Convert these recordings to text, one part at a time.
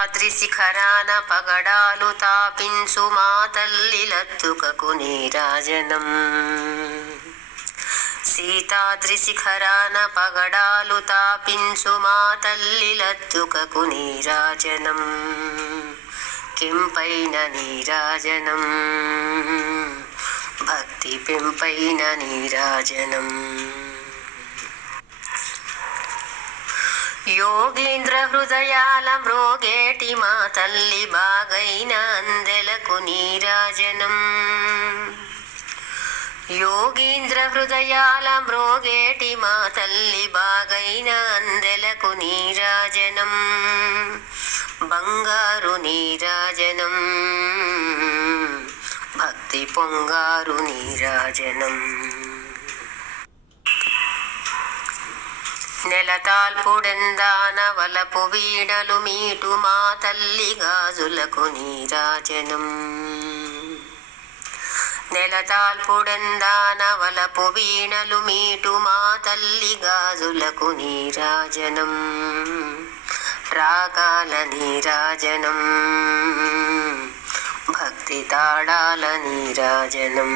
సీతాద్రి శిఖరాన పగడాలు తాపించు మా తల్లి లత్తుకకు నీరాజనం. సీతాద్రి శిఖరాన పగడాలు తాపించు మా తల్లి లత్తుకకు నీరాజనం. కెంపైన నీరాజనం, భక్తి పెంపైన నీరాజనం. యోగీంద్ర హృదయాల మ్రోగేటి మా తల్లి బాగైన అందెలకు నీరాజనం. యోగీంద్ర హృదయాల మ్రోగేటి మా తల్లి బాగైన అందెలకు నీరాజనం. బంగారు నీరాజనం, భక్తి పొంగారు నీరాజనం. నెలతాల్పుడెందాన వలపు వీణలు మీటు మా తల్లి గాజులకు నీరాజనం. నెలతాల్పుడెందాన వలపు వీణలు మీటు మా తల్లి గాజులకు నీరాజనం. రాగాల నీరాజనం, భక్తి తాళాల నీరాజనం.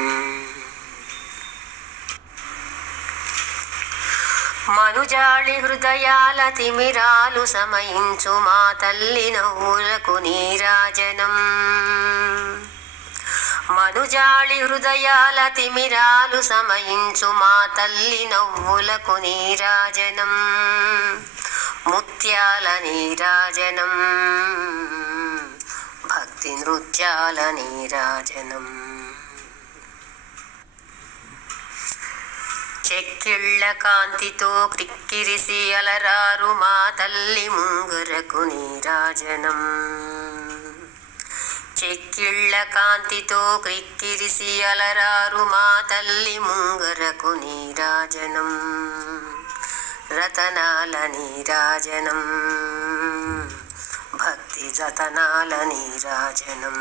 మనుజాళి హృదయాల తిమిరాలు సమయించు మా తల్లి నవ్వులకు నీరాజనం. మనుజాళి హృదయాల తిమిరాలు సమయించు మా తల్లి నవ్వులకు నీరాజనం. ముత్యాల నీరాజనం, భక్తి నృత్యాల నీరాజనం. చెక్కిళ్ళ కాంతితో క్రిక్కిరిసి అలరారు మా తల్లి ముంగురకు నీరాజనం. చెక్కిళ్ళ కాంతితో క్రిక్కిరిసి అలరారు మా తల్లి ముంగురకు నీరాజనం. రతనాల నీరాజనం, భక్తి జతనాల నీరాజనం.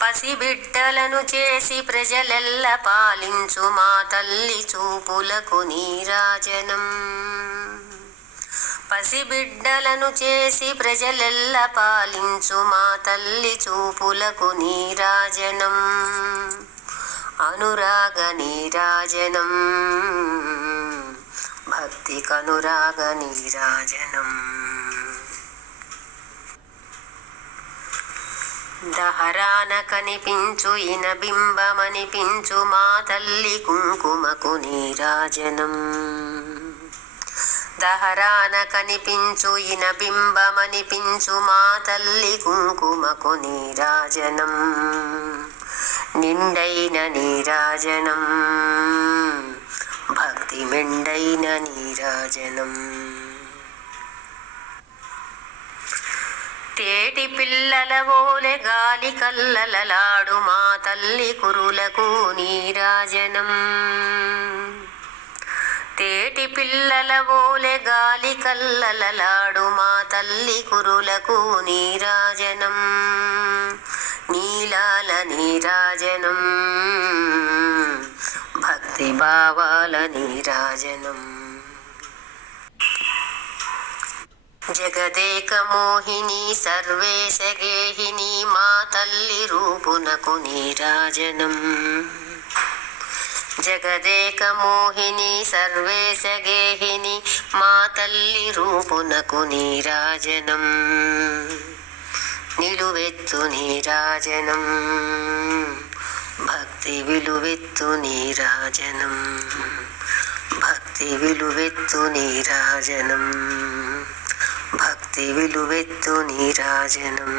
పసిబిడ్డలను చేసి ప్రజలెల్ల పాలించు మా తల్లి చూపులకు నీరాజనం. పసిబిడ్డలను చేసి ప్రజలెల్ల పాలించు మా తల్లి చూపులకు నీరాజనం. అనురాగ నీరాజనం, భక్తి కనురాగ నీరాజనం. దహరాన కనిపించు ఇన బింబమనిపించు మా తల్లి కుంకుమకు నీరాజనం. దహరాన కనిపించు ఇన బింబమనిపించు మా తల్లి కుంకుమకు నీరాజనం. నిండైన నీరాజనం, భక్తి మెండైన నీరాజనం. తేటి పిల్లల ఓలె గాలి కల్లలలాడు మా తల్లి కురులకు నీరాజనం. తేటి పిల్లల ఓలె గాలి కల్లలలాడు మా తల్లి కురులకు నీరాజనం. నీలాల నీరాజనం, భక్తి భావాల నీరాజనం. జగదేక మోహిని సర్వేశ గేహిని మా తల్లి రూపునకు నీరాజనం. జగదేక మోహిని సర్వేశ గేహిని మా తల్లి రూపునకు నీరాజనం. నిలువెత్తు నీరాజనం, భక్తి విలువెత్తు నీరాజనం. భక్తి విలువెత్తు నీరాజనం, భక్తి విలువెత్తు నీరాజనం.